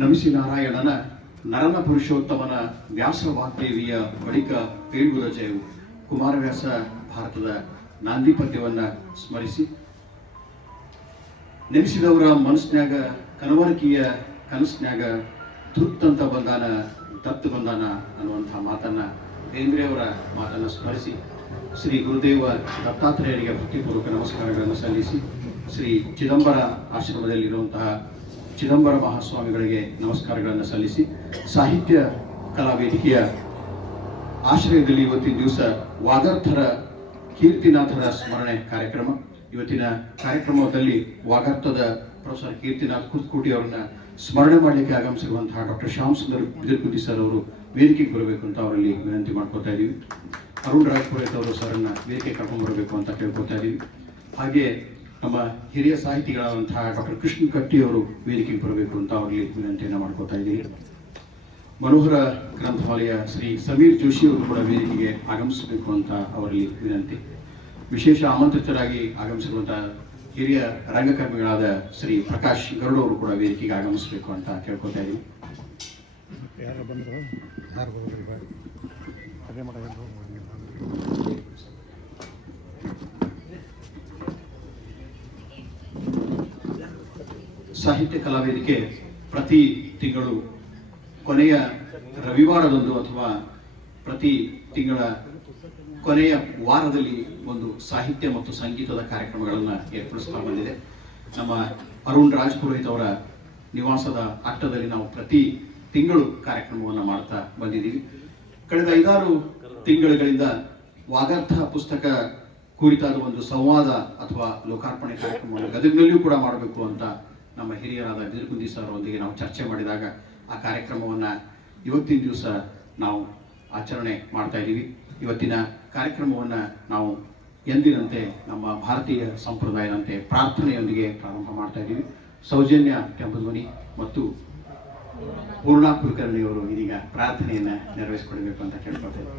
ನಮಿಸಿ ನಾರಾಯಣನ ನರನ ಪುರುಷೋತ್ತಮನ ವ್ಯಾಸ ವಾಗ್ದೇವಿಯ ಬಳಿಕ ಪೇಳುವುದ ಜಯವು ಕುಮಾರವ್ಯಾಸ ಭಾರತದ ನಾಂದಿ ಪದ್ಯವನ್ನು ಸ್ಮರಿಸಿ ನೆನೆಸಿದವರ ಮನಸ್ನ್ಯಾಗ ಕನವರಿಕೆಯ ಕನಸ್ನ್ಯಾಗ ಧೃತ್ತಂತ ಬಂದಾನ ದತ್ತು ಬಂದಾನ ಅನ್ನುವಂತಹ ಮಾತನ್ನ ಬೇಂದ್ರೆಯವರ ಮಾತನ್ನು ಸ್ಮರಿಸಿ ಶ್ರೀ ಗುರುದೇವ ದತ್ತಾತ್ರೇಯರಿಗೆ ಭಕ್ತಿಪೂರ್ವಕ ನಮಸ್ಕಾರಗಳನ್ನು ಸಲ್ಲಿಸಿ ಶ್ರೀ ಚಿದಂಬರ ಆಶ್ರಮದಲ್ಲಿರುವಂತಹ ಚಿದಂಬರ ಮಹಾಸ್ವಾಮಿಗಳಿಗೆ ನಮಸ್ಕಾರಗಳನ್ನು ಸಲ್ಲಿಸಿ ಸಾಹಿತ್ಯ ಕಲಾವೇದಿಕೆಯ ಆಶ್ರಯದಲ್ಲಿ ಇವತ್ತಿನ ದಿವಸ ವಾಗರ್ಥರ ಕೀರ್ತಿನಾಥರ ಸ್ಮರಣೆ ಕಾರ್ಯಕ್ರಮ. ಇವತ್ತಿನ ಕಾರ್ಯಕ್ರಮದಲ್ಲಿ ವಾಗರ್ಥದ ಪ್ರೊಫೆಸರ್ ಕೀರ್ತಿನಾಥ್ ಕುತ್ಕೋಟಿ ಅವರನ್ನ ಸ್ಮರಣೆ ಮಾಡಲಿಕ್ಕೆ ಆಗಮಿಸಿರುವಂತಹ ಡಾಕ್ಟರ್ ಶ್ಯಾಮ್ ಸುಂದರ್ ಬಿದಿರ್ಕುದಿ ಸರ್ ಅವರು ವೇದಿಕೆಗೆ ಬರಬೇಕು ಅಂತ ಅವರಲ್ಲಿ ವಿನಂತಿ ಮಾಡ್ಕೋತಾ ಇದ್ದೀವಿ. ಅರುಣ್ ರಾಜ್ಪುರೋಹಿತ್ ಅವರು ಸರ್ನ ವೇದಿಕೆ ಕರ್ಕೊಂಡು ಬರಬೇಕು ಅಂತ ಕೇಳ್ಕೊತಾ ಇದ್ದೀವಿ. ಹಾಗೆ ನಮ್ಮ ಹಿರಿಯ ಸಾಹಿತಿಗಳಾದಂತಹ ಡಾಕ್ಟರ್ ಕೃಷ್ಣ ಕಟ್ಟಿ ಅವರು ವೇದಿಕೆಗೆ ಬರಬೇಕು ಅಂತ ಅವರಲ್ಲಿ ವಿನಂತಿಯನ್ನು ಮಾಡ್ಕೋತಾ ಇದ್ದೀವಿ. ಮನೋಹರ ಗ್ರಂಥಾಲಯ ಶ್ರೀ ಸಮೀರ್ ಜೋಶಿ ಅವರು ಕೂಡ ವೇದಿಕೆಗೆ ಆಗಮಿಸಬೇಕು ಅಂತ ಅವರಲ್ಲಿ ವಿನಂತಿ. ವಿಶೇಷ ಆಮಂತ್ರಿತರಾಗಿ ಆಗಮಿಸಿರುವಂತಹ ಹಿರಿಯ ರಂಗಕರ್ಮಿಗಳಾದ ಶ್ರೀ ಪ್ರಕಾಶ್ ಗರುಡ್ ಅವರು ಕೂಡ ವೇದಿಕೆಗೆ ಆಗಮಿಸಬೇಕು ಅಂತ ಕೇಳ್ಕೊತಾ ಇದ್ದೀವಿ. ಸಾಹಿತ್ಯ ಕಲಾವೇದಿಕೆ ಪ್ರತಿ ತಿಂಗಳು ಕೊನೆಯ ರವಿವಾರದಂದು ಅಥವಾ ಪ್ರತಿ ತಿಂಗಳ ಕೊನೆಯ ವಾರದಲ್ಲಿ ಒಂದು ಸಾಹಿತ್ಯ ಮತ್ತು ಸಂಗೀತದ ಕಾರ್ಯಕ್ರಮಗಳನ್ನು ಏರ್ಪಡಿಸ್ತಾ ಬಂದಿದೆ. ನಮ್ಮ ಅರುಣ್ ರಾಜ್ಪುರೋಹಿತ್ ಅವರ ನಿವಾಸದ ಅಟ್ಟದಲ್ಲಿ ನಾವು ಪ್ರತಿ ತಿಂಗಳು ಕಾರ್ಯಕ್ರಮವನ್ನು ಮಾಡ್ತಾ ಬಂದಿದ್ದೀವಿ. ಕಳೆದ 5-6 ತಿಂಗಳುಗಳಿಂದ ವಾಗರ್ಥ ಪುಸ್ತಕ ಕುರಿತಾದ ಒಂದು ಸಂವಾದ ಅಥವಾ ಲೋಕಾರ್ಪಣೆ ಕಾರ್ಯಕ್ರಮವನ್ನು ಗದಗಿನಲ್ಲಿಯೂ ಕೂಡ ಮಾಡಬೇಕು ಅಂತ ನಮ್ಮ ಹಿರಿಯರಾದ ಬಿದಿರ್ಕುದಿ ಸರ್ ಅವರೊಂದಿಗೆ ನಾವು ಚರ್ಚೆ ಮಾಡಿದಾಗ ಆ ಕಾರ್ಯಕ್ರಮವನ್ನು ಇವತ್ತಿನ ದಿವಸ ನಾವು ಆಚರಣೆ ಮಾಡ್ತಾ ಇದ್ದೀವಿ. ಇವತ್ತಿನ ಕಾರ್ಯಕ್ರಮವನ್ನು ನಾವು ಎಂದಿನಂತೆ ನಮ್ಮ ಭಾರತೀಯ ಸಂಪ್ರದಾಯದಂತೆ ಪ್ರಾರ್ಥನೆಯೊಂದಿಗೆ ಪ್ರಾರಂಭ ಮಾಡ್ತಾ ಇದ್ದೀವಿ. ಸೌಜನ್ಯ ಟೆಂಪಧ್ವನಿ ಮತ್ತು ಪೂರ್ಣಾ ಕುಲಕರ್ಣಿಯವರು ಇದೀಗ ಪ್ರಾರ್ಥನೆಯನ್ನು ನೆರವೇರಿಸಿಕೊಡಬೇಕು ಅಂತ ಕೇಳ್ಕೊಳ್ತಾ ಇದ್ದೀವಿ.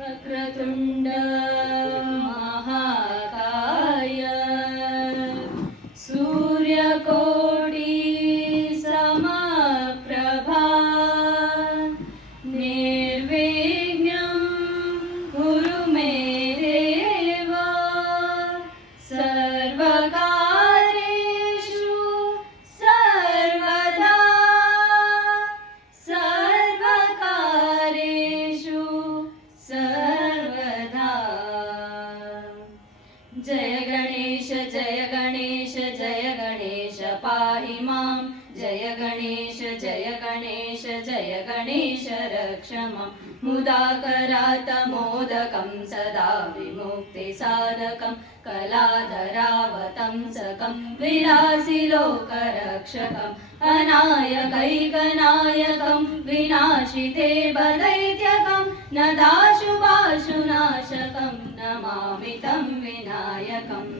वक्रतुण्ड महाकाय सूर्यकोटि समप्रभा निर्विघ्नं कुरु मे देव सर्वकार्येषु सर्वदा सर्वकार्येषु सर्वदा. जय गणेश जय गणेश जय गणेश पाहि मां. जय गणेश जय गणेश जय गणेश रक्ष मां. मुदाकरात् मोदकं सदा विमुक्तिसाधकं कलाधरावतंसकं विलासिलोकरक्षकम् अनायकैकनायकं विनाशिते बदैत्यकं नदाशुभाशुनाशकं नमामि तं विनायकम्.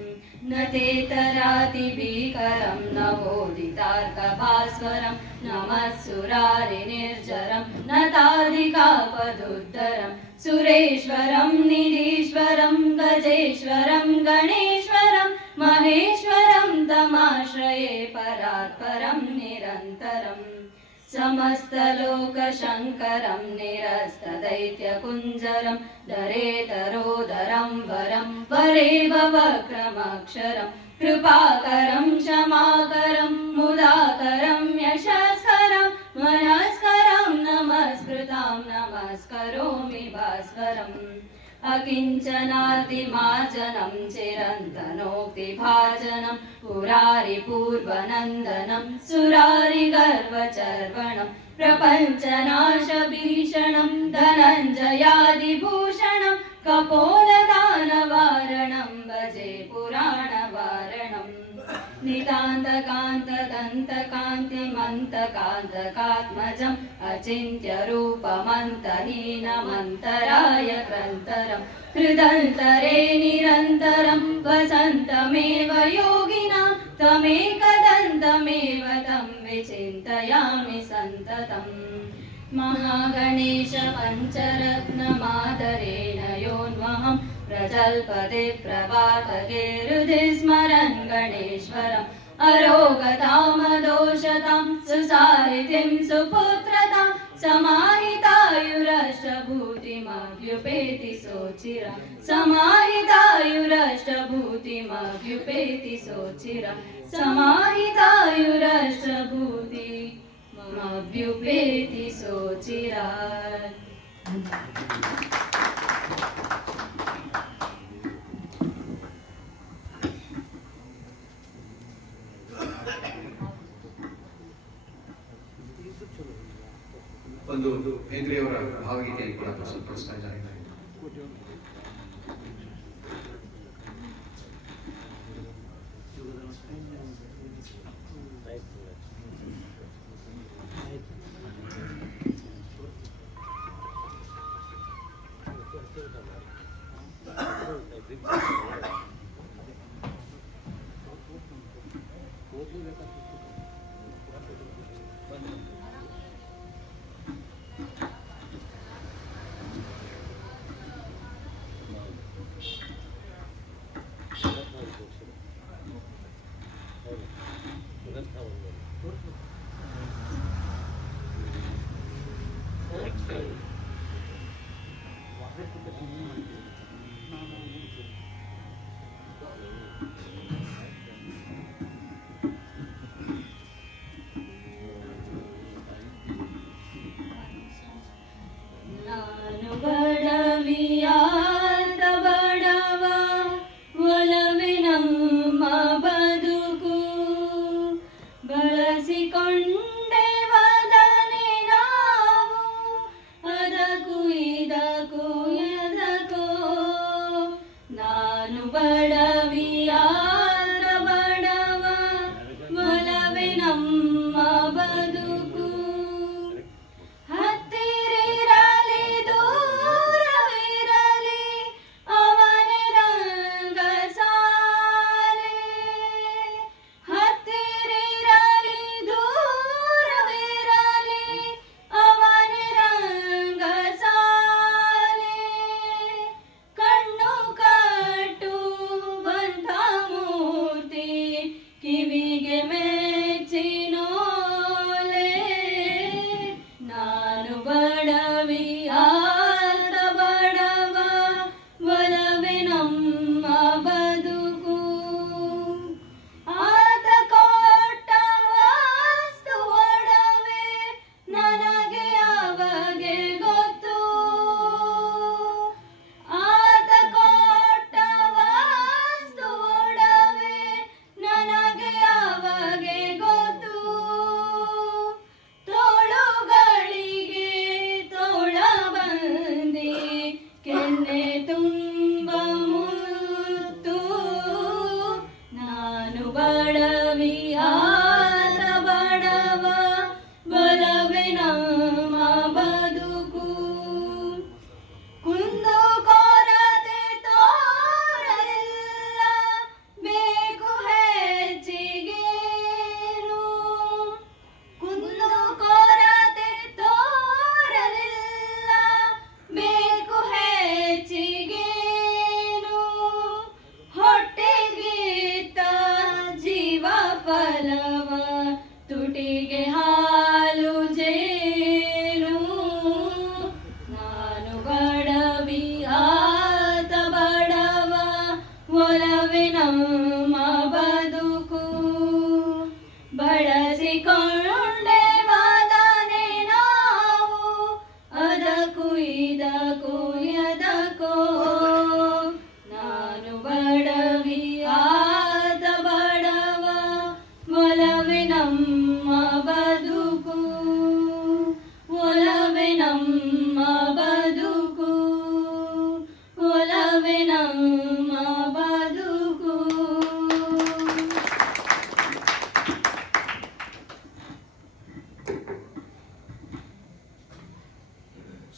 न तेतरातिभीकरं न बोधितार्कभास्वरं नमः सुरारिनिर्जरं न ताधिकापदुद्धरं सुरेश्वरं निधीश्वरं गजेश्वरं गणेश्वरं महेश्वरं तमाश्रये परात्परं निरन्तरम्. समस्तलोकशङ्करं निरस्तदैत्यकुञ्जरं दरेतरोदरं वरं वरेव वक्रमक्षरं कृपाकरं क्षमाकरं मुदाकरं यशस्करं मनस्करं नमस्कृतां नमस्करोमि भास्करम्. अकिञ्चनातिमार्जनं चिरन्तनोक्तिभाजनं पुरारिपूर्वनन्दनं सुरारिगर्वचर्वणं प्रपञ्चनाशभीषणं धनञ्जयादिभूषणं कपोलदानवारणं भजे पुराणवारणम्. नितान्तकान्तदन्तकान्तिमन्तकान्तकात्मजम् अचिन्त्यरूपमन्तहीनमन्तराय ग्रन्थरम् हृदन्तरे निरन्तरं वसन्तमेव योगिनां त्वमेकदन्तमेव तं विचिन्तयामि सन्ततम् महागणेश पञ्चरत्नमादरेण योन्वहं प्रजल्पते प्रभातके हृदि स्मरन् गणेश्वरम् अरोगतामदोषतां सुसारिथिं सुपुत्रतां समाहितायुरष्टभूतिमभ्युपेति सोचिरा समाहितायुरष्टभूतिमभ्युपेति सोचिरा समाहितायुरष्टभूतिमभ्युपेति सोचिरा ಒಂದು ಬೇಂದ್ರೆಯವರ ಭಾವಗೀತೆಯನ್ನು ಕೂಡ ಪ್ರಸ್ತುತಪಡಿಸ್ತಾ ಇದ್ದಾರೆ.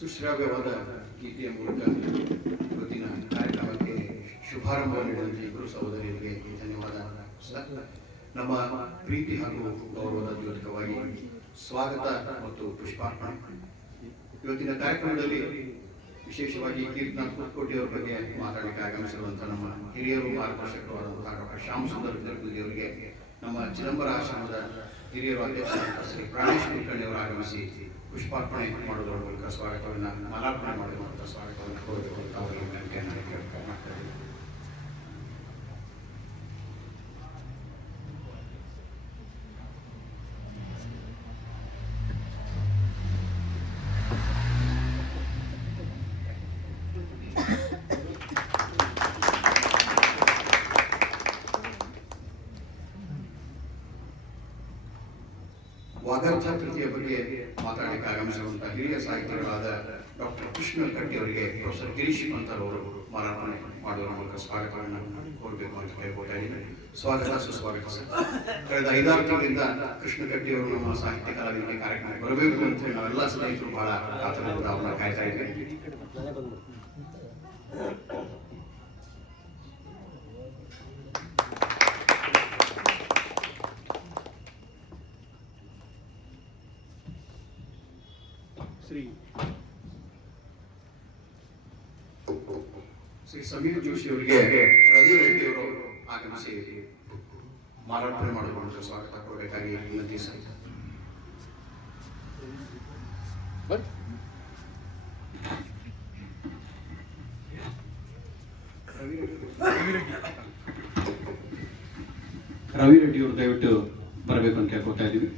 ಸುಶ್ರಾವ್ಯವಾದ ಗೀತೆಯ ಮೂಲಕ ಇವತ್ತಿನ ಕಾರ್ಯಕ್ರಮಕ್ಕೆ ಶುಭಾರಂಭ ನೀಡಿದಂತೆ ಇಬ್ಬರು ಸಹೋದರಿಯರಿಗೆ ಧನ್ಯವಾದ. ನಮ್ಮ ಪ್ರೀತಿ ಹಾಗೂ ಗೌರವದ ದ್ಯೋತಕವಾಗಿ ಸ್ವಾಗತ ಮತ್ತು ಪುಷ್ಪಾರ್ಪಣೆ. ಇವತ್ತಿನ ಕಾರ್ಯಕ್ರಮದಲ್ಲಿ ವಿಶೇಷವಾಗಿ ಕೀರ್ತನಾಥ್ ಕುರ್ಕೋಟಿಯವರ ಬಗ್ಗೆ ಮಾತಾಡಲಿಕ್ಕೆ ಆಗಮಿಸಿರುವಂತಹ ನಮ್ಮ ಹಿರಿಯರು ಮಾರ್ಗದರ್ಶಕರಾದಂತಹ ಡಾಕ್ಟರ್ ಶ್ಯಾಮ್ ಸುಂದರ್ ಅವರಿಗೆ ನಮ್ಮ ಚಿದಂಬರ ಆಶ್ರಮದ ಹಿರಿಯರು ಅಧ್ಯಕ್ಷರಾದ ಶ್ರೀ ಪ್ರಾಣೇಶ್ ಕುಲಕರ್ಣಿ ಅವರು ಆಗಮಿಸಿ ಪುಷ್ಪಾರ್ಪಣೆ ಮಾಡುವುದರ ಮೂಲಕ ಸ್ವಾಗತವನ್ನು ಮಾಲಾರ್ಪಣೆ ಮಾಡುವಂತಹ ಸ್ವಾಗತವನ್ನು ಕೋರಬೇಕು ಅಂತ ಅವರಿಗೆ ವಿನಂತಿಯನ್ನು ಮಾಡ್ತಾ ಇದ್ದೀವಿ. ವಾಗರ್ಥ ಕೃತಿಯ ಬಗ್ಗೆ ಮಾತಾಡಲಿಕ್ಕೆ ಆಗಮಿಸಿರುವಂತಹ ಹಿರಿಯ ಸಾಹಿತಿಗಳಾದ ಡಾಕ್ಟರ್ ಕೃಷ್ಣ ಕಟ್ಟಿ ಅವರಿಗೆ ಪ್ರೊಫೆಸರ್ ಗಿರೀಶ್ ಪಂತರ್ ಅವರು ಮಾಲಾರ್ಪಣೆ ಮಾಡುವ ಮೂಲಕ ಸ್ವಾಗತವನ್ನು ಕೋರಬೇಕು ಅಂತ ಕೇಳ್ಕೊಳ್ತಾ ಇದ್ದೀನಿ. ಸ್ವಾಗತ ಸುಸ್ವಾಗತ ಸರ್. ಕಳೆದ 5-6 ತಿಂಗಳಿಂದ ಕೃಷ್ಣ ಕಟ್ಟಿ ಅವರು ನಮ್ಮ ಸಾಹಿತ್ಯ ಕಲಾವಿದರಿಗೆ ಕಾರ್ಯಕ್ರಮಕ್ಕೆ ಬರಬೇಕು ಅಂತ ಹೇಳಿ ನಾವೆಲ್ಲ ಸ್ನೇಹಿತರು ಬಹಳ ಕಾತರದಿಂದ ಅವ್ರನ್ನ ಕಾಯ್ತಾ ಇದ್ದೇವೆ. ಶ್ರೀ ಸಮೀರ್ ಜೋಶಿ ಅವರಿಗೆ ರವಿ ರೆಡ್ಡಿ ಅವರು ಆಗಮಿಸಿ ಮಾಲಾರ್ಪಣೆ ಮಾಡಿಕೊಂಡು ಸ್ವಾಗತ ಕೊಡಬೇಕಾಗಿ ವಿನಂತಿ ಸರ್. ರವಿ ರೆಡ್ಡಿ ಅವರು ದಯವಿಟ್ಟು ಬರಬೇಕು ಅಂತ ಕೇಳ್ಕೊತಾ ಇದ್ದೀವಿ.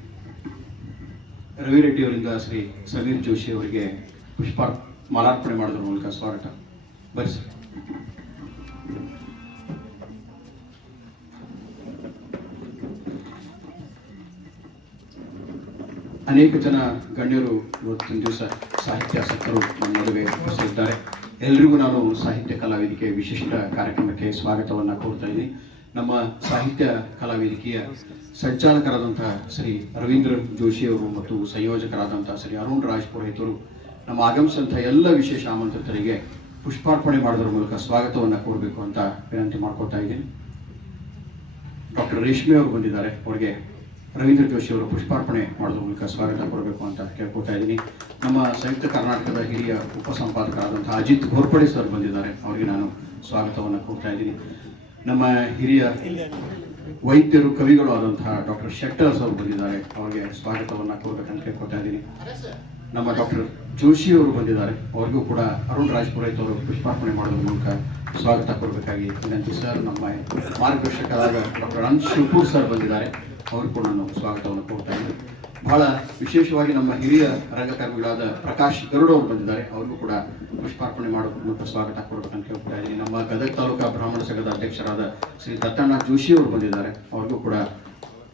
ರವಿ ರೆಡ್ಡಿ ಅವರಿಂದ ಶ್ರೀ ಸಮೀರ್ ಜೋಶಿ ಅವರಿಗೆ ಮಾಲಾರ್ಪಣೆ ಮಾಡೋದ್ರ ಮೂಲಕ ಸ್ವಾಗತ. ಬನ್ನಿ ಸರ್. ಅನೇಕ ಜನ ಗಣ್ಯರು ಇವತ್ತಿನ ದಿವಸ ಸಾಹಿತ್ಯಾಸಕ್ತರು ನಮ್ಮ ನಡುವೆ ಉಪಸ್ಥಿತರಿದ್ದಾರೆ. ಎಲ್ರಿಗೂ ನಾನು ಸಾಹಿತ್ಯ ಕಲಾವೇದಿಕೆ ವಿಶಿಷ್ಟ ಕಾರ್ಯಕ್ರಮಕ್ಕೆ ಸ್ವಾಗತವನ್ನು ಕೋರ್ತಾ ಇದ್ದೀನಿ. ನಮ್ಮ ಸಾಹಿತ್ಯ ಕಲಾವೇದಿಕೆಯ ಸಂಚಾಲಕರಾದಂತಹ ಶ್ರೀ ರವೀಂದ್ರ ಜೋಶಿ ಅವರು ಮತ್ತು ಸಂಯೋಜಕರಾದಂತಹ ಶ್ರೀ ಅರುಣ್ ರಾಜ್ ಪುರೋಹಿತರು ನಮ್ಮ ಆಗಮಿಸಿದಂಥ ಎಲ್ಲ ವಿಶೇಷ ಆಮಂತ್ರಿತರಿಗೆ ಪುಷ್ಪಾರ್ಪಣೆ ಮಾಡೋದ್ರ ಮೂಲಕ ಸ್ವಾಗತವನ್ನು ಕೋರಬೇಕು ಅಂತ ವಿನಂತಿ ಮಾಡ್ಕೊಳ್ತಾ ಇದ್ದೀನಿ. ಡಾಕ್ಟರ್ ರೇಷ್ಮೆ ಅವರು ಬಂದಿದ್ದಾರೆ. ಅವರಿಗೆ ರವೀಂದ್ರ ಜೋಶಿ ಅವರು ಪುಷ್ಪಾರ್ಪಣೆ ಮಾಡೋದ್ರ ಮೂಲಕ ಸ್ವಾಗತ ಕೊಡಬೇಕು ಅಂತ ಕೇಳ್ಕೊಳ್ತಾ ಇದ್ದೀನಿ. ನಮ್ಮ ಸಂಯುಕ್ತ ಕರ್ನಾಟಕದ ಹಿರಿಯ ಉಪಸಂಪಾದಕರಾದಂತಹ ಅಜಿತ್ ಘೋರ್ಪಡೆ ಸರ್ ಬಂದಿದ್ದಾರೆ. ಅವರಿಗೆ ನಾನು ಸ್ವಾಗತವನ್ನು ಕೋರ್ತಾ ಇದ್ದೀನಿ. ನಮ್ಮ ಹಿರಿಯ ವೈದ್ಯರು ಕವಿಗಳು ಆದಂತಹ ಡಾಕ್ಟರ್ ಶೆಟ್ಟರ್ಸ್ ಅವರು ಬಂದಿದ್ದಾರೆ. ಅವರಿಗೆ ಸ್ವಾಗತವನ್ನು ಕೋರ್ಬೇಕಂತ ಕೇಳ್ಕೊಳ್ತಾ ಇದ್ದೀನಿ. ನಮ್ಮ ಡಾಕ್ಟರ್ ಜೋಶಿ ಅವರು ಬಂದಿದ್ದಾರೆ. ಅವರಿಗೂ ಕೂಡ ಅರುಣ್ ರಾಜ್ ಪುರೋಹಿತ್ ಅವರು ಪುಷ್ಪಾರ್ಪಣೆ ಮಾಡೋದ್ರ ಮೂಲಕ ಸ್ವಾಗತ ಕೊಡಬೇಕಾಗಿ ವಿನಂತಿ ಸರ್. ನಮ್ಮ ಮಾರ್ಗದರ್ಶಕರಾದ ಡಾಕ್ಟರ್ ಅನಂತ್ ಶಿವಪುರ್ ಸರ್ ಬಂದಿದ್ದಾರೆ. ಅವರು ಕೂಡ ನಾನು ಸ್ವಾಗತವನ್ನು ಕೊಡ್ತಾ ಇದ್ದೀನಿ. ಬಹಳ ವಿಶೇಷವಾಗಿ ನಮ್ಮ ಹಿರಿಯ ರಂಗಕರ್ಮಿಗಳಾದ ಪ್ರಕಾಶ್ ಗರುಡ್ ಅವರು ಬಂದಿದ್ದಾರೆ. ಅವ್ರಿಗೂ ಕೂಡ ಪುಷ್ಪಾರ್ಪಣೆ ಮಾಡೋದ್ರ ಮೂಲಕ ಸ್ವಾಗತ ಕೊಡಬೇಕಂತ ಕೇಳ್ತಾ ಇದ್ದೀನಿ. ನಮ್ಮ ಗದಗ ತಾಲೂಕಾ ಬ್ರಾಹ್ಮಣ ಸಂಘದ ಅಧ್ಯಕ್ಷರಾದ ಶ್ರೀ ದತ್ತಣ್ಣ ಜೋಶಿ ಅವರು ಬಂದಿದ್ದಾರೆ. ಅವ್ರಿಗೂ ಕೂಡ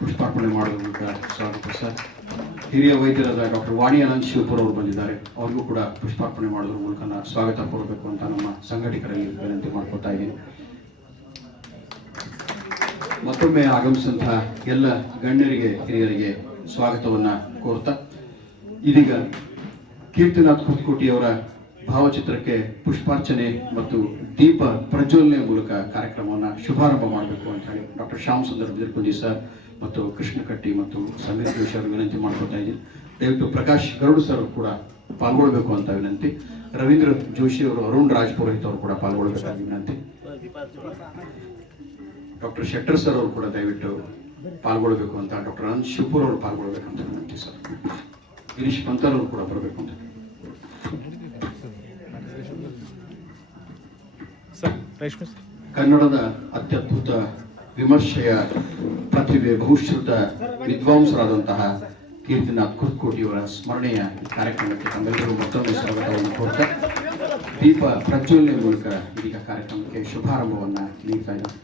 ಪುಷ್ಪಾರ್ಪಣೆ ಮಾಡೋದ್ರ ಮೂಲಕ ಸ್ವಾಗತ ಸರ್. ಹಿರಿಯ ವೈದ್ಯರಾದ ಡಾಕ್ಟರ್ ವಾಣಿ ಅನಂತ್ ಶಿವಪುರ್ ಅವರು ಬಂದಿದ್ದಾರೆ. ಅವ್ರಿಗೂ ಕೂಡ ಪುಷ್ಪಾರ್ಪಣೆ ಮಾಡೋದ್ರ ಮೂಲಕ ಸ್ವಾಗತ ಕೊಡಬೇಕು ಅಂತ ನಮ್ಮ ಸಂಘಟಕರಲ್ಲಿ ವಿನಂತಿ ಮಾಡ್ಕೊತಾ ಇದ್ದೀನಿ. ಮತ್ತೊಮ್ಮೆ ಆಗಮಿಸಿದಂತಹ ಎಲ್ಲ ಗಣ್ಯರಿಗೆ ಹಿರಿಯರಿಗೆ ಸ್ವಾಗತವನ್ನ ಕೋರ್ತಾ ಇದೀಗ ಕೀರ್ತನಾಥ್ ಕುರ್ತಕೋಟಿಯವರ ಭಾವಚಿತ್ರಕ್ಕೆ ಪುಷ್ಪಾರ್ಚನೆ ಮತ್ತು ದೀಪ ಪ್ರಜ್ವಲನೆ ಮೂಲಕ ಕಾರ್ಯಕ್ರಮವನ್ನು ಶುಭಾರಂಭ ಮಾಡಬೇಕು ಅಂತ ಹೇಳಿ ಡಾಕ್ಟರ್ ಶ್ಯಾಮ್ ಸುಂದರ್ ಬಿದಿರ್ಕುಂದಿ ಸರ್ ಮತ್ತು ಕೃಷ್ಣ ಕಟ್ಟಿ ಮತ್ತು ಸಮೀರ್ ಜೋಶಿ ಅವರು ವಿನಂತಿ ಮಾಡ್ಕೊತಾ ಇದ್ದೀನಿ. ದಯವಿಟ್ಟು ಪ್ರಕಾಶ್ ಗರುಡ್ ಸರ್ ಕೂಡ ಪಾಲ್ಗೊಳ್ಬೇಕು ಅಂತ ವಿನಂತಿ. ರವೀಂದ್ರ ಜೋಶಿ ಅವರು, ಅರುಣ್ ರಾಜ್ ಪುರೋಹಿತ್ ಅವರು ಕೂಡ ಪಾಲ್ಗೊಳ್ಬೇಕಾಗಿ ವಿನಂತಿ. ಡಾಕ್ಟರ್ ಶೆಟ್ಟರ್ ಸರ್ ಅವರು ಕೂಡ ದಯವಿಟ್ಟು ಪಾಲ್ಗೊಳ್ಬೇಕು ಅಂತ, ಡಾಕ್ಟರ್ ಅನಂತ್ ಶಿವಪುರ್ ಅವರು ಪಾಲ್ಗೊಳ್ಬೇಕಂತ ವಿನಂತಿ ಸರ್. ಗಿರೀಶ್ ಪಂತರ್ ಅವರು ಕೂಡ ಬರಬೇಕು ಅಂತ. ಕನ್ನಡದ ಅತ್ಯದ್ಭುತ ವಿಮರ್ಶೆಯ ಪ್ರತಿಭೆ, ಬಹುಶ್ರುತ ವಿದ್ವಾಂಸರಾದಂತಹ ಕೀರ್ತನಾಥ್ ಕುರ್ತಕೋಟಿಯವರ ಸ್ಮರಣೆಯ ಕಾರ್ಯಕ್ರಮಕ್ಕೆ ತಮ್ಮೆಲ್ಲರೂ ಮತ್ತೊಮ್ಮೆ ಸ್ವಾಗತವನ್ನು ಕೋರ್ತಾ ದೀಪ ಪ್ರಜ್ವಲನೆ ಮೂಲಕ ಇದೀಗ ಕಾರ್ಯಕ್ರಮಕ್ಕೆ ಶುಭಾರಂಭವನ್ನು ನೀಡ್ತಾ ಇದ್ದಾರೆ.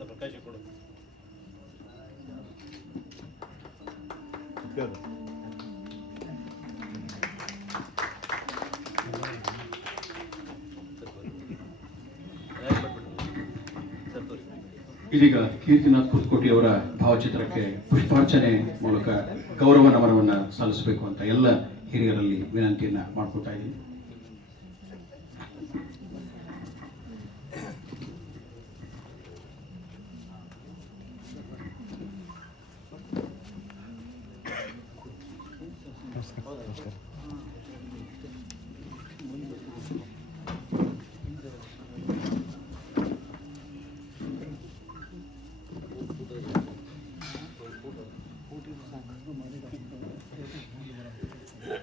ಪ್ರಕಾಶ ಕೊಡು ಇದೀಗ ಕೀರ್ತಿನಾಥ್ ಕುರ್ತಕೋಟಿಯವರ ಭಾವಚಿತ್ರಕ್ಕೆ ಪುಷ್ಪಾರ್ಚನೆ ಮೂಲಕ ಗೌರವ ನಮನವನ್ನು ಸಲ್ಲಿಸಬೇಕು ಅಂತ ಎಲ್ಲ ಹಿರಿಯರಲ್ಲಿ ವಿನಂತಿಯನ್ನ ಮಾಡ್ಕೊತಾ ಇದ್ದೀನಿ.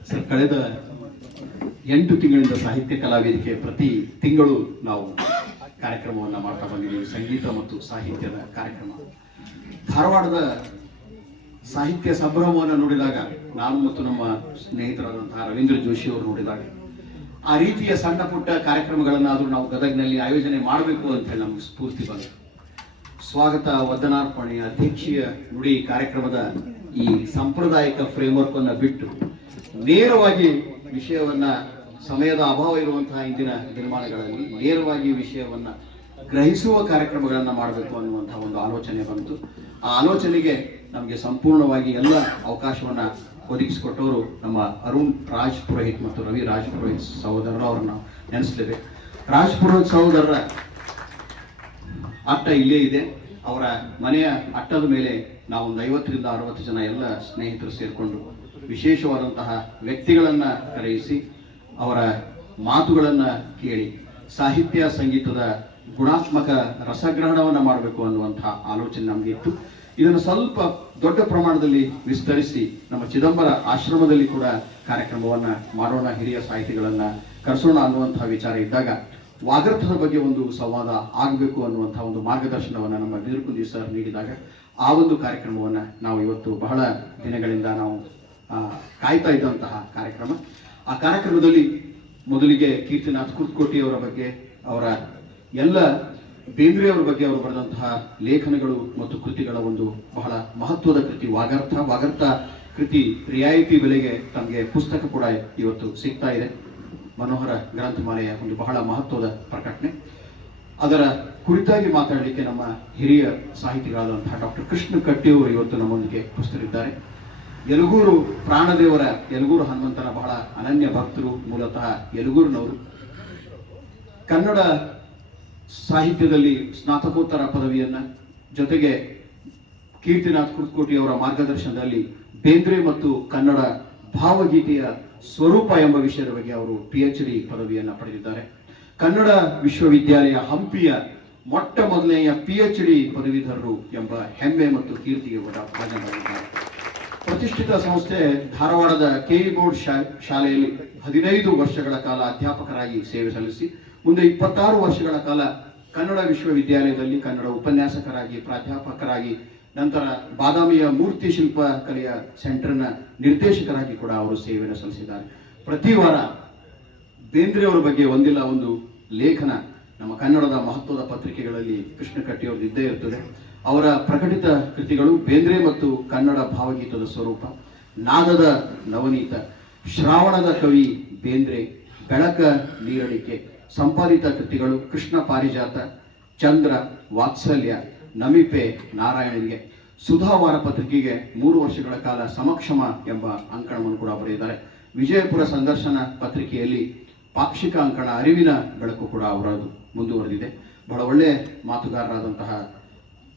ಸರ್, ಕಳೆದ 8 ತಿಂಗಳಿಂದ ಸಾಹಿತ್ಯ ಕಲಾವೇದಿಕೆ ಪ್ರತಿ ತಿಂಗಳು ನಾವು ಕಾರ್ಯಕ್ರಮವನ್ನು ಮಾಡ್ತಾ ಬಂದಿದ್ದೀವಿ. ಸಂಗೀತ ಮತ್ತು ಸಾಹಿತ್ಯದ ಕಾರ್ಯಕ್ರಮ. ಧಾರವಾಡದ ಸಾಹಿತ್ಯ ಸಂಭ್ರಮವನ್ನು ನೋಡಿದಾಗ ನಾನು ಮತ್ತು ನಮ್ಮ ಸ್ನೇಹಿತರಾದಂತಹ ರವೀಂದ್ರ ಜೋಶಿ ಅವರು ನೋಡಿದಾಗ ಆ ರೀತಿಯ ಸಣ್ಣ ಪುಟ್ಟ ಕಾರ್ಯಕ್ರಮಗಳನ್ನಾದರೂ ನಾವು ಗದಗ್ನಲ್ಲಿ ಆಯೋಜನೆ ಮಾಡಬೇಕು ಅಂತ ಹೇಳಿ ನಮಗೆ ಸ್ಫೂರ್ತಿ ಬಂತು. ಸ್ವಾಗತ, ವಂದನಾರ್ಪಣೆ, ಅಧ್ಯಕ್ಷೀಯ ನುಡಿ ಕಾರ್ಯಕ್ರಮದ ಈ ಸಾಂಪ್ರದಾಯಿಕ ಫ್ರೇಮ್ವರ್ಕ್ ಅನ್ನು ಬಿಟ್ಟು ನೇರವಾಗಿ ವಿಷಯವನ್ನ, ಸಮಯದ ಅಭಾವ ಇರುವಂತಹ ಇಂದಿನ ದಿನಮಾನಗಳಲ್ಲಿ ನೇರವಾಗಿ ವಿಷಯವನ್ನ ಗ್ರಹಿಸುವ ಕಾರ್ಯಕ್ರಮಗಳನ್ನ ಮಾಡಬೇಕು ಅನ್ನುವಂತಹ ಒಂದು ಆಲೋಚನೆ ಬಂತು. ಆ ಆಲೋಚನೆಗೆ ನಮಗೆ ಸಂಪೂರ್ಣವಾಗಿ ಎಲ್ಲ ಅವಕಾಶವನ್ನ ಒದಗಿಸಿಕೊಟ್ಟವರು ನಮ್ಮ ಅರುಣ್ ರಾಜ್ ಪುರೋಹಿತ್ ಮತ್ತು ರವಿ ರಾಜ್ ಪುರೋಹಿತ್ ಸಹೋದರರು. ಅವರನ್ನು ನೆನೆಸಲೇಬೇಕು. ರಾಜ್ ಪುರೋಹಿತ್ ಸಹೋದರರ ಅಟ್ಟ ಇಲ್ಲೇ ಇದೆ. ಅವರ ಮನೆಯ ಅಟ್ಟದ ಮೇಲೆ ನಾವೊಂದು 50 ರಿಂದ 60 ಜನ ಎಲ್ಲ ಸ್ನೇಹಿತರು ಸೇರಿಕೊಂಡು ವಿಶೇಷವಾದಂತಹ ವ್ಯಕ್ತಿಗಳನ್ನ ಕರೆಯಿಸಿ ಅವರ ಮಾತುಗಳನ್ನ ಕೇಳಿ ಸಾಹಿತ್ಯ ಸಂಗೀತದ ಗುಣಾತ್ಮಕ ರಸಗ್ರಹಣವನ್ನು ಮಾಡಬೇಕು ಅನ್ನುವಂತಹ ಆಲೋಚನೆ ನಮಗೆ ಇತ್ತು. ಇದನ್ನು ಸ್ವಲ್ಪ ದೊಡ್ಡ ಪ್ರಮಾಣದಲ್ಲಿ ವಿಸ್ತರಿಸಿ ನಮ್ಮ ಚಿದಂಬರ ಆಶ್ರಮದಲ್ಲಿ ಕೂಡ ಕಾರ್ಯಕ್ರಮವನ್ನ ಮಾಡೋಣ, ಹಿರಿಯ ಸಾಹಿತಿಗಳನ್ನ ಕರೆಸೋಣ ಅನ್ನುವಂತಹ ವಿಚಾರ ಇದ್ದಾಗ ವಾಗರ್ಥದ ಬಗ್ಗೆ ಒಂದು ಸಂವಾದ ಆಗಬೇಕು ಅನ್ನುವಂತಹ ಒಂದು ಮಾರ್ಗದರ್ಶನವನ್ನು ನಮ್ಮ ಬೀರ್ಕುಂದಿ ಸರ್ ನೀಡಿದಾಗ ಆ ಒಂದು ಕಾರ್ಯಕ್ರಮವನ್ನು ನಾವು ಇವತ್ತು ಬಹಳ ದಿನಗಳಿಂದ ನಾವು ಕಾಯ್ತಾ ಇದ್ದಂತಹ ಕಾರ್ಯಕ್ರಮ. ಆ ಕಾರ್ಯಕ್ರಮದಲ್ಲಿ ಮೊದಲಿಗೆ ಕೀರ್ತಿನಾಥ್ ಕುರ್ತಕೋಟಿ ಅವರ ಬಗ್ಗೆ, ಅವರ ಎಲ್ಲ ಬೇಂದ್ರೆಯವರ ಬಗ್ಗೆ ಅವರು ಬರೆದಂತಹ ಲೇಖನಗಳು ಮತ್ತು ಕೃತಿಗಳ ಒಂದು ಬಹಳ ಮಹತ್ವದ ಕೃತಿ ವಾಗರ್ಥ ಕೃತಿ ರಿಯಾಯಿತಿ ಬೆಲೆಗೆ ತಮಗೆ ಪುಸ್ತಕ ಕೂಡ ಇವತ್ತು ಸಿಗ್ತಾ ಇದೆ. ಮನೋಹರ ಗ್ರಂಥಮಾಲೆಯ ಒಂದು ಬಹಳ ಮಹತ್ವದ ಪ್ರಕಟಣೆ. ಅದರ ಕುರಿತಾಗಿ ಮಾತಾಡಲಿಕ್ಕೆ ನಮ್ಮ ಹಿರಿಯ ಸಾಹಿತಿಗಳಾದಂತಹ ಡಾಕ್ಟರ್ ಕೃಷ್ಣ ಕಟ್ಟಿಯವರು ಇವತ್ತು ನಮ್ಮೊಂದಿಗೆ ಉಪಸ್ಥಿತರಿದ್ದಾರೆ. ಯಲಗೂರು ಪ್ರಾಣದೇವರ, ಯಲಗೂರು ಹನುಮಂತನ ಬಹಳ ಅನನ್ಯ ಭಕ್ತರು, ಮೂಲತಃ ಯಲಗೂರಿನವರು. ಕನ್ನಡ ಸಾಹಿತ್ಯದಲ್ಲಿ ಸ್ನಾತಕೋತ್ತರ ಪದವಿಯನ್ನ, ಜೊತೆಗೆ ಕೀರ್ತಿನಾಥ್ ಕುರ್ತಕೋಟಿ ಅವರ ಮಾರ್ಗದರ್ಶನದಲ್ಲಿ ಬೇಂದ್ರೆ ಮತ್ತು ಕನ್ನಡ ಭಾವಗೀತೆಯ ಸ್ವರೂಪ ಎಂಬ ವಿಷಯದ ಬಗ್ಗೆ ಅವರು PhD ಪದವಿಯನ್ನ ಪಡೆದಿದ್ದಾರೆ. ಕನ್ನಡ ವಿಶ್ವವಿದ್ಯಾಲಯ ಹಂಪಿಯ ಮೊಟ್ಟ ಮೊದಲನೆಯ PhD ಪದವೀಧರರು ಎಂಬ ಹೆಮ್ಮೆ ಮತ್ತು ಕೀರ್ತಿಗೆ ಭಾಜನರಾಗಿದ್ದಾರೆ. ಪ್ರತಿಷ್ಠಿತ ಸಂಸ್ಥೆ ಧಾರವಾಡದ KE ಬೋರ್ಡ್ ಶಾಲೆಯಲ್ಲಿ 15 ವರ್ಷಗಳ ಕಾಲ ಅಧ್ಯಾಪಕರಾಗಿ ಸೇವೆ ಸಲ್ಲಿಸಿ ಮುಂದೆ 26 ವರ್ಷಗಳ ಕಾಲ ಕನ್ನಡ ವಿಶ್ವವಿದ್ಯಾಲಯದಲ್ಲಿ ಕನ್ನಡ ಉಪನ್ಯಾಸಕರಾಗಿ, ಪ್ರಾಧ್ಯಾಪಕರಾಗಿ, ನಂತರ ಬಾದಾಮಿಯ ಮೂರ್ತಿ ಶಿಲ್ಪ ಕಲೆಯ ಸೆಂಟರ್ನ ನಿರ್ದೇಶಕರಾಗಿ ಕೂಡ ಅವರು ಸೇವೆಯನ್ನು ಸಲ್ಲಿಸಿದ್ದಾರೆ. ಪ್ರತಿ ವಾರ ಬೇಂದ್ರೆಯವರ ಬಗ್ಗೆ ಒಂದಿಲ್ಲ ಒಂದು ಲೇಖನ ನಮ್ಮ ಕನ್ನಡದ ಮಹತ್ವದ ಪತ್ರಿಕೆಗಳಲ್ಲಿ ಕೃಷ್ಣ ಕಟ್ಟಿಯವ್ರದ್ದು ಇದ್ದೇ ಇರ್ತದೆ. ಅವರ ಪ್ರಕಟಿತ ಕೃತಿಗಳು ಬೇಂದ್ರೆ ಮತ್ತು ಕನ್ನಡ ಭಾವಗೀತದ ಸ್ವರೂಪ, ನಾದದ ನವನೀತ, ಶ್ರಾವಣದ ಕವಿ ಬೇಂದ್ರೆ, ಬೆಳಕ ನೀರಡಿಕೆ, ಸಂಪಾದಿತ ಕೃತಿಗಳು ಕೃಷ್ಣ ಪಾರಿಜಾತ, ಚಂದ್ರ, ವಾತ್ಸಲ್ಯ, ನಮಿಪೆ ನಾರಾಯಣನಿಗೆ. ಸುಧಾವಾರ ಪತ್ರಿಕೆಗೆ 3 ವರ್ಷಗಳ ಕಾಲ ಸಮಕ್ಷಮ ಎಂಬ ಅಂಕಣವನ್ನು ಕೂಡ ಬರೆದಿದ್ದಾರೆ. ವಿಜಯಪುರ ಸಂದರ್ಶನ ಪತ್ರಿಕೆಯಲ್ಲಿ ಪಾಕ್ಷಿಕ ಅಂಕಣ ಅರಿವಿನ ಬೆಳಕು ಕೂಡ ಅವರದು ಮುಂದುವರೆದಿದೆ. ಬಹಳ ಒಳ್ಳೆಯ ಮಾತುಗಾರರಾದಂತಹ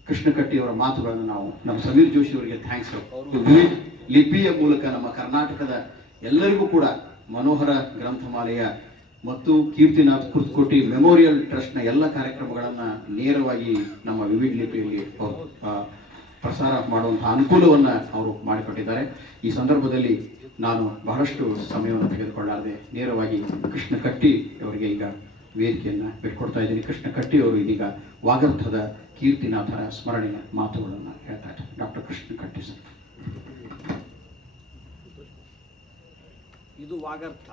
ಕೃಷ್ಣ ಕಟ್ಟಿಯವರ ಮಾತುಗಳನ್ನು ನಾವು ನಮ್ಮ ಸಮೀರ್ ಜೋಶಿ ಅವರಿಗೆ ಥ್ಯಾಂಕ್ಸ್. ಲಿಪಿಯ ಮೂಲಕ ನಮ್ಮ ಕರ್ನಾಟಕದ ಎಲ್ಲರಿಗೂ ಕೂಡ ಮನೋಹರ ಗ್ರಂಥಮಾಲೆಯ ಮತ್ತು ಕೀರ್ತಿನಾಥ್ ಕುರ್ತಕೋಟಿ ಮೆಮೋರಿಯಲ್ ಟ್ರಸ್ಟ್ನ ಎಲ್ಲ ಕಾರ್ಯಕ್ರಮಗಳನ್ನು ನೇರವಾಗಿ ನಮ್ಮ ವಿವಿಧ ಲಿಪಿಯಲ್ಲಿ ಪ್ರಸಾರ ಮಾಡುವಂತಹ ಅನುಕೂಲವನ್ನು ಅವರು ಮಾಡಿಕೊಟ್ಟಿದ್ದಾರೆ. ಈ ಸಂದರ್ಭದಲ್ಲಿ ನಾನು ಬಹಳಷ್ಟು ಸಮಯವನ್ನು ತೆಗೆದುಕೊಳ್ಳಾರದೆ ನೇರವಾಗಿ ಕೃಷ್ಣ ಕಟ್ಟಿ ಅವರಿಗೆ ಈಗ ವೇದಿಕೆಯನ್ನು ಬಿಟ್ಕೊಡ್ತಾ ಇದ್ದೀನಿ. ಕೃಷ್ಣ ಕಟ್ಟಿ ಅವರು ಇದೀಗ ವಾಗರ್ಥದ ಕೀರ್ತಿನಾಥರ ಸ್ಮರಣೆಯ ಮಾತುಗಳನ್ನು ಹೇಳ್ತಾ ಇದ್ದಾರೆ. ಡಾಕ್ಟರ್ ಕೃಷ್ಣ ಕಟ್ಟಿ ಸರ್. ಇದು ವಾಗರ್ಥ.